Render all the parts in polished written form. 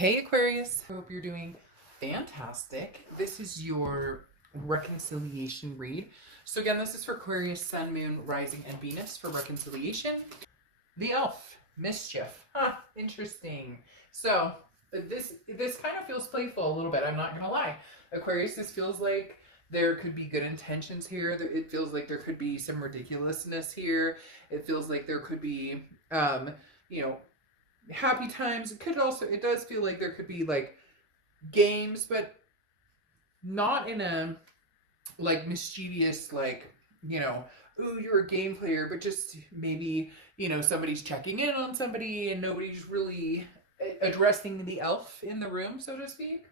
Hey Aquarius, I hope you're doing fantastic. This is your reconciliation read. So again, this is for Aquarius, Sun, Moon, Rising, and Venus for reconciliation. The Elf, Mischief. Interesting. So this kind of feels playful a little bit, I'm not gonna lie. Aquarius, this feels like there could be good intentions here. It feels like there could be some ridiculousness here. It feels like there could be, you know, happy times. It does feel like there could be like games, but not in a like mischievous, like, ooh, you're a game player, but just maybe, somebody's checking in on somebody and nobody's really addressing the elf in the room, so to speak.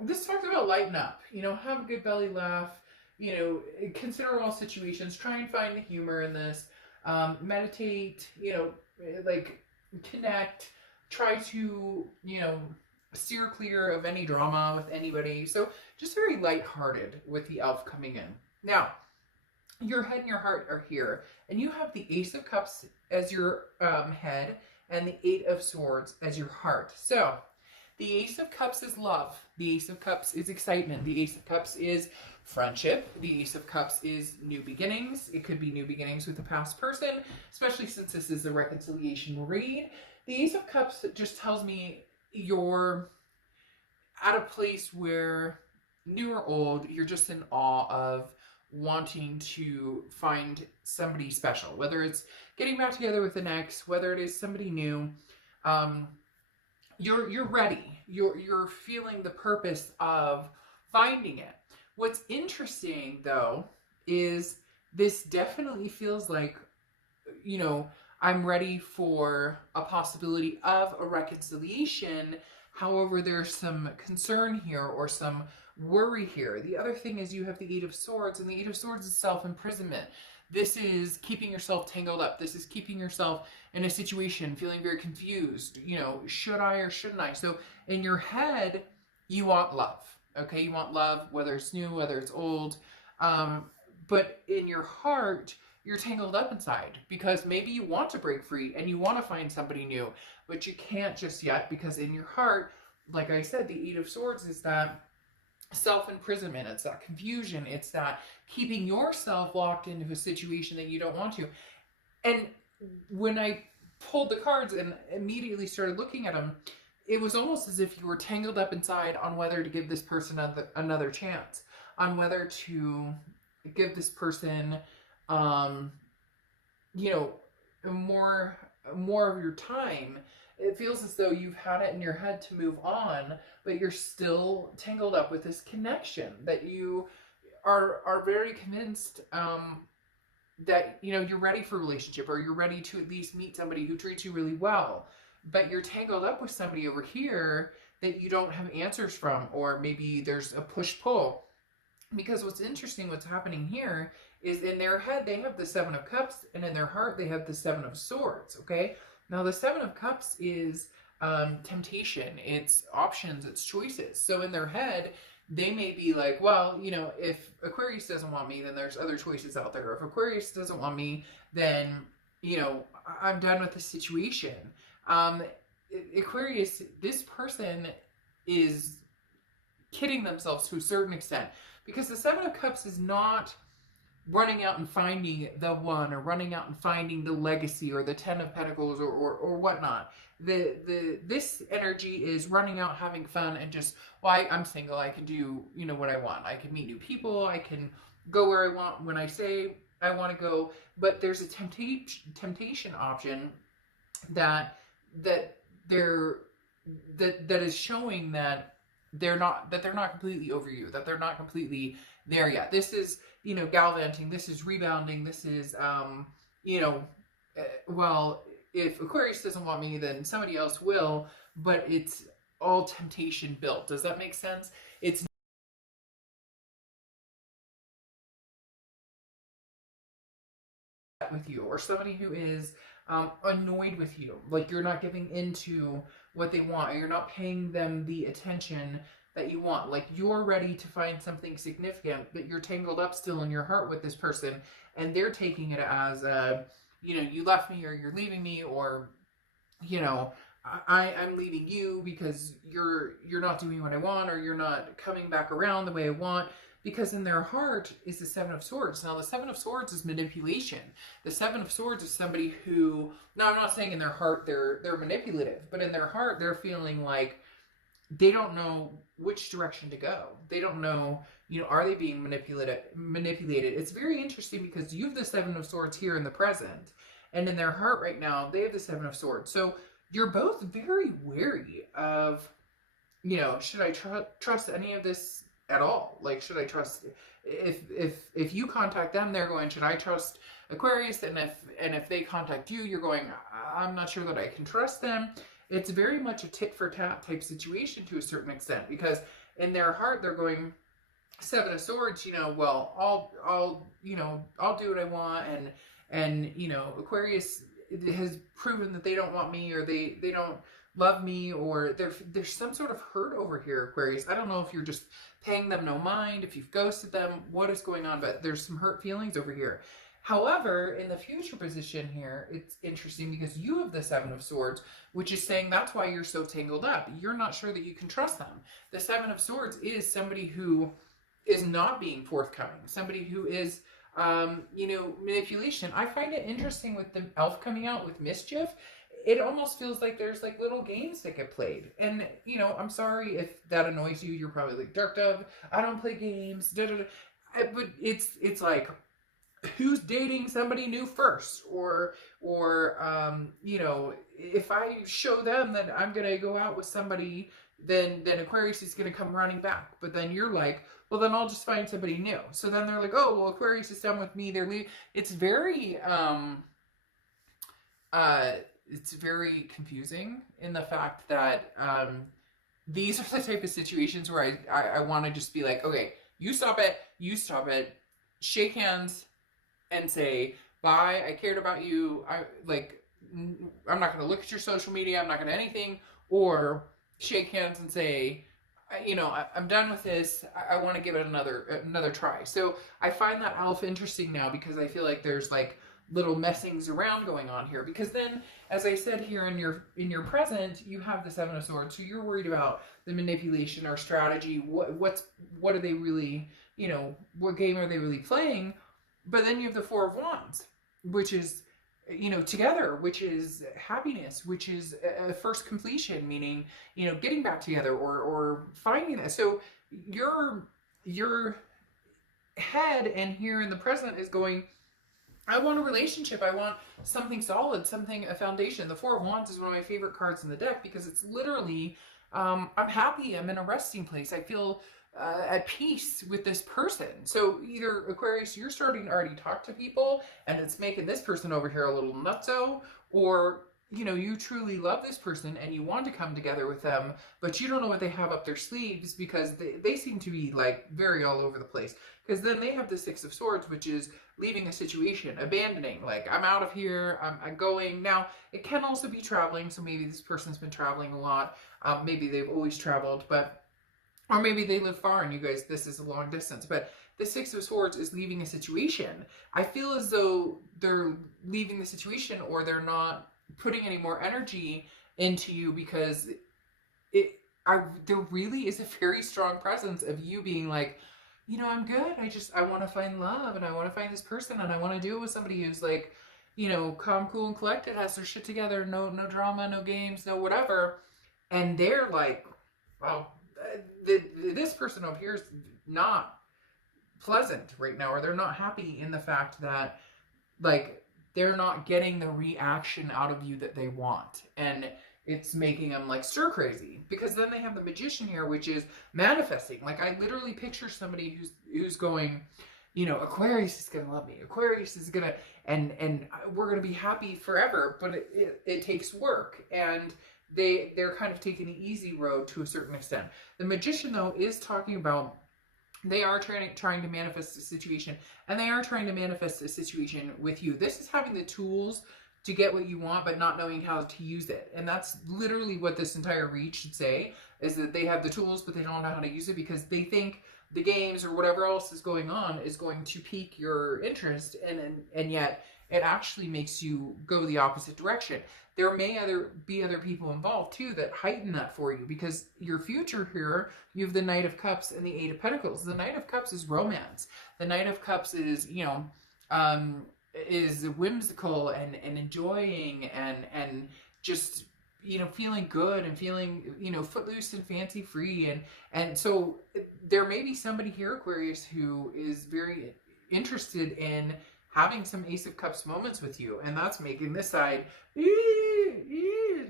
This talks about lighten up, have a good belly laugh, consider all situations, try and find the humor in this, meditate, like connect, try to, steer clear of any drama with anybody. So just very lighthearted with the elf coming in. Now, your head and your heart are here, and you have the Ace of Cups as your head and the Eight of Swords as your heart. So the Ace of Cups is love. The Ace of Cups is excitement. The Ace of Cups is friendship. The Ace of Cups is new beginnings. It could be new beginnings with a past person, especially since this is a reconciliation read. The Ace of Cups just tells me you're at a place where, new or old, you're just in awe of wanting to find somebody special, whether it's getting back together with an ex, whether it is somebody new. You're ready. You're feeling the purpose of finding it. What's interesting though is this definitely feels like, I'm ready for a possibility of a reconciliation. However, there's some concern here or some worry here. The other thing is you have the Eight of Swords, and the Eight of Swords is self-imprisonment. This is keeping yourself tangled up. This is keeping yourself in a situation, feeling very confused. Should I or shouldn't I? So in your head, you want love. Okay, you want love, whether it's new, whether it's old. But in your heart, you're tangled up inside because maybe you want to break free and you want to find somebody new, but you can't just yet because in your heart, like I said, the Eight of Swords is that self-imprisonment. It's that confusion. It's that keeping yourself locked into a situation that you don't want to. And when I pulled the cards and immediately started looking at them, it was almost as if you were tangled up inside on whether to give this person another chance, on whether to give this person more of your time. It feels as though you've had it in your head to move on, but you're still tangled up with this connection that you are very convinced that you're ready for a relationship, or you're ready to at least meet somebody who treats you really well, but you're tangled up with somebody over here that you don't have answers from, or maybe there's a push-pull. Because what's interesting, what's happening here is in their head, they have the Seven of Cups, and in their heart, they have the Seven of Swords, okay? Now, the Seven of Cups is temptation, it's options, it's choices. So in their head, they may be like, well, if Aquarius doesn't want me, then there's other choices out there. If Aquarius doesn't want me, then, I'm done with the situation. Aquarius, this person is kidding themselves to a certain extent, because the Seven of Cups is not running out and finding the one, or running out and finding the legacy, or the Ten of Pentacles, or whatnot. This energy is running out, having fun, and just, well, I'm single, I can do what I want. I can meet new people, I can go where I want when I say I want to go. But there's a temptation option that is showing that they're not completely over you, that they're not completely there yet. This is, gallivanting, this is rebounding, this is, well, if Aquarius doesn't want me, then somebody else will, but it's all temptation built. Does that make sense? It's with you, or somebody who is annoyed with you, like you're not giving into what they want, or you're not paying them the attention that you want. Like you're ready to find something significant, but you're tangled up still in your heart with this person, and they're taking it as you left me, or you're leaving me, or I'm leaving you because you're not doing what I want, or you're not coming back around the way I want. Because in their heart is the Seven of Swords. Now, the Seven of Swords is manipulation. The Seven of Swords is somebody who, now I'm not saying in their heart they're manipulative, but in their heart they're feeling like they don't know which direction to go. They don't know, are they being manipulated? It's very interesting because you have the Seven of Swords here in the present, and in their heart right now, they have the Seven of Swords. So you're both very wary of, should I trust any of this at all? Like, should I trust, if you contact them, they're going, should I trust Aquarius? And if they contact you, you're going, I'm not sure that I can trust them. It's very much a tit for tat type situation to a certain extent, because in their heart they're going, Seven of Swords, well, I'll do what I want, and Aquarius has proven that they don't want me, or they don't love me, or there's some sort of hurt over here, Aquarius. I don't know if you're just paying them no mind, if you've ghosted them, what is going on, but there's some hurt feelings over here. However, in the future position here, it's interesting because you have the Seven of Swords, which is saying that's why you're so tangled up. You're not sure that you can trust them. The Seven of Swords is somebody who is not being forthcoming, somebody who is, manipulation. I find it interesting with the elf coming out with mischief. It almost feels like there's like little games that get played. And, I'm sorry if that annoys you. You're probably like, Dark Dove, I don't play games. Da, da, da. But it's like, who's dating somebody new first? Or if I show them that I'm going to go out with somebody, then Aquarius is going to come running back. But then you're like, well, then I'll just find somebody new. So then they're like, oh, well, Aquarius is done with me. They're leaving. It's very, it's very confusing in the fact that these are the type of situations where I want to just be like, okay, you stop it, shake hands, and say, bye, I cared about you, I'm not going to look at your social media, I'm not going to anything, or shake hands and say, I'm done with this, I want to give it another try. So I find that elf interesting now, because I feel like there's like little messings around going on here, because then, as I said here, in your present, you have the Seven of Swords, so you're worried about the manipulation or strategy. What are they really, what game are they really playing? But then you have the Four of Wands, which is, together, which is happiness, which is a first completion, meaning, getting back together or finding that. So your head and here in the present is going, I want a relationship. I want something solid, a foundation. The Four of Wands is one of my favorite cards in the deck, because it's literally, I'm happy. I'm in a resting place. I feel at peace with this person. So either, Aquarius, you're starting to already talk to people and it's making this person over here a little nutso, or you truly love this person and you want to come together with them, but you don't know what they have up their sleeves, because they seem to be like very all over the place. Because then they have the Six of Swords, which is leaving a situation, abandoning, like, I'm out of here, I'm going. Now, it can also be traveling, so maybe this person's been traveling a lot, maybe they've always traveled, or maybe they live far and you guys, this is a long distance. But the Six of Swords is leaving a situation. I feel as though they're leaving the situation, or they're not putting any more energy into you, because there really is a very strong presence of you being like, I'm good. I want to find love, and I want to find this person, and I want to do it with somebody who's like, calm, cool, and collected, has their shit together, no drama, no games, no whatever. And they're like, well, this person over here is not pleasant right now, or they're not happy in the fact that, like, they're not getting the reaction out of you that they want, and it's making them like stir crazy. Because then they have the Magician here, which is manifesting. Like, I literally picture somebody who's going, Aquarius is gonna love me, Aquarius is gonna, and we're gonna be happy forever, but it takes work, and they're kind of taking the easy road to a certain extent. The Magician, though, is talking about, they are trying to manifest a situation, and they are trying to manifest a situation with you. This is having the tools to get what you want, but not knowing how to use it. And that's literally what this entire read should say, is that they have the tools, but they don't know how to use it, because they think the games or whatever else is going on is going to pique your interest, and yet it actually makes you go the opposite direction. There may be other people involved too that heighten that for you, because your future here, you have the Knight of Cups and the Eight of Pentacles. The Knight of Cups is romance. The Knight of Cups is, you know, is whimsical and enjoying and just, you know, feeling good and feeling, you know, footloose and fancy free. And so there may be somebody here, Aquarius, who is very interested in having some Ace of Cups moments with you, and that's making this side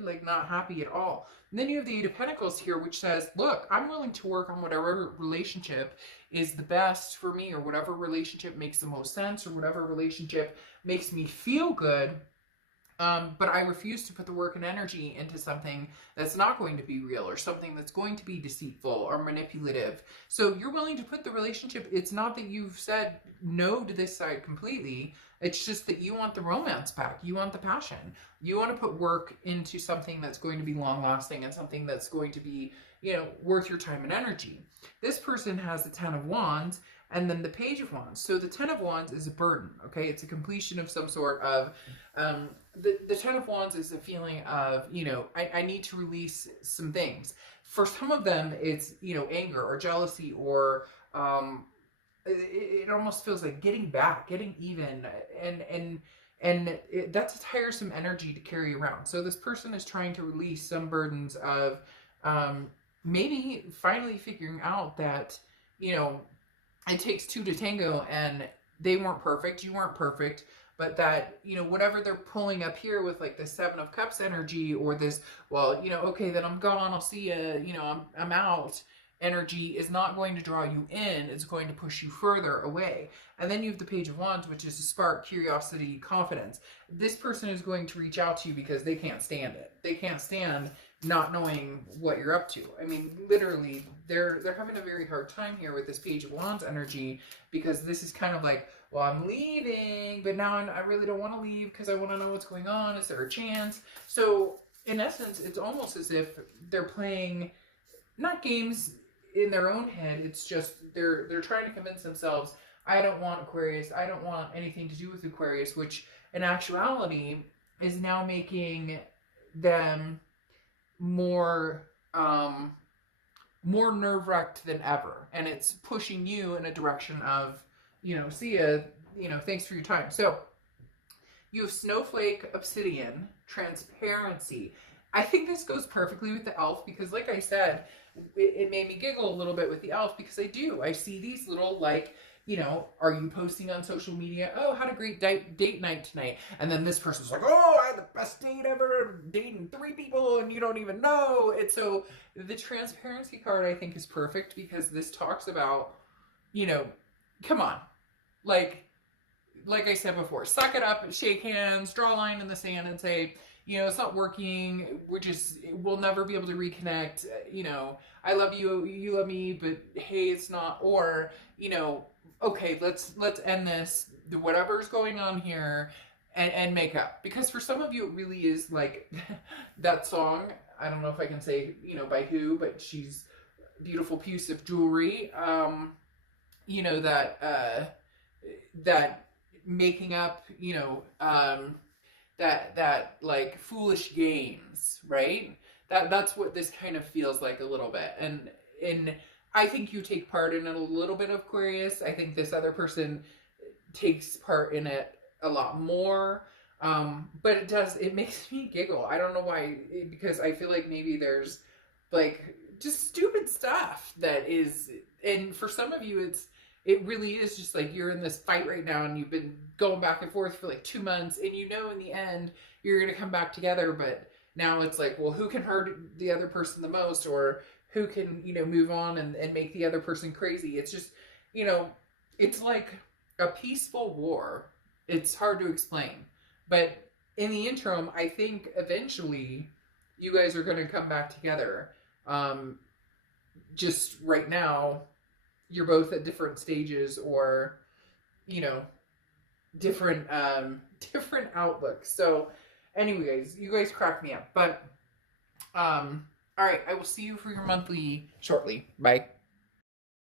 like not happy at all. And then you have the Eight of Pentacles here, which says, look, I'm willing to work on whatever relationship is the best for me, or whatever relationship makes the most sense, or whatever relationship makes me feel good. But I refuse to put the work and energy into something that's not going to be real, or something that's going to be deceitful or manipulative. So you're willing to put the relationship, it's not that you've said no to this side completely, it's just that you want the romance back, you want the passion, you want to put work into something that's going to be long lasting, and something that's going to be, you know, worth your time and energy. This person has the Ten of Wands, and then the Page of Wands. So the Ten of Wands is a burden, okay? It's a completion of some sort of, the Ten of Wands is a feeling of, you know, I need to release some things. For some of them, it's, you know, anger or jealousy, or it almost feels like getting back, getting even, and that's a tiresome energy to carry around. So this person is trying to release some burdens of maybe finally figuring out that, you know, it takes two to tango, and they weren't perfect, you weren't perfect, but that, you know, whatever they're pulling up here with like the Seven of Cups energy, or this, well, you know, okay, then I'm gone, I'll see you, you know, I'm out energy, is not going to draw you in, it's going to push you further away. And then you have the Page of Wands, which is a spark, curiosity, confidence. This person is going to reach out to you because they can't stand it. They can't stand not knowing what you're up to. I mean, literally, they're having a very hard time here with this Page of Wands energy, because this is kind of like, well, I'm leaving, but now I really don't want to leave because I want to know what's going on. Is there a chance? So in essence, it's almost as if they're playing not games in their own head. It's just they're trying to convince themselves, I don't want Aquarius, I don't want anything to do with Aquarius, which in actuality is now making them more nerve-wracked than ever, and it's pushing you in a direction of, you know, see ya, you know, thanks for your time. So you have Snowflake, Obsidian, Transparency. I think this goes perfectly with the Elf, because like I said, it made me giggle a little bit with the Elf, because I see these little, like, you know, are you posting on social media, oh, had a great date night tonight, and then this person's like, oh, I had the best date ever, dating 3 people and you don't even know. And so the Transparency card, I think, is perfect, because this talks about, you know, come on, like I said before, suck it up, shake hands, draw a line in the sand and say, you know, it's not working, we'll never be able to reconnect, you know, I love you, you love me, but hey, it's not, or, you know, okay, let's end this, whatever's going on here, and make up. Because for some of you, it really is like that song, I don't know if I can say, you know, by who, but she's beautiful piece of jewelry, you know, that making up, you know, that like foolish games, right? That's what this kind of feels like a little bit. And I think you take part in it a little bit, Aquarius. I think this other person takes part in it a lot more. But it makes me giggle. I don't know why, because I feel like maybe there's like just stupid stuff that is, and for some of you, it really is just like you're in this fight right now, and you've been going back and forth for like 2 months, and you know in the end you're going to come back together, but now it's like, well, who can hurt the other person the most, or who can, you know, move on and make the other person crazy. It's just, you know, it's like a peaceful war. It's hard to explain. But in the interim, I think eventually you guys are going to come back together. Just right now, you're both at different stages, or, you know, different outlooks. So anyways, you guys crack me up. But, all right, I will see you for your monthly shortly. Bye.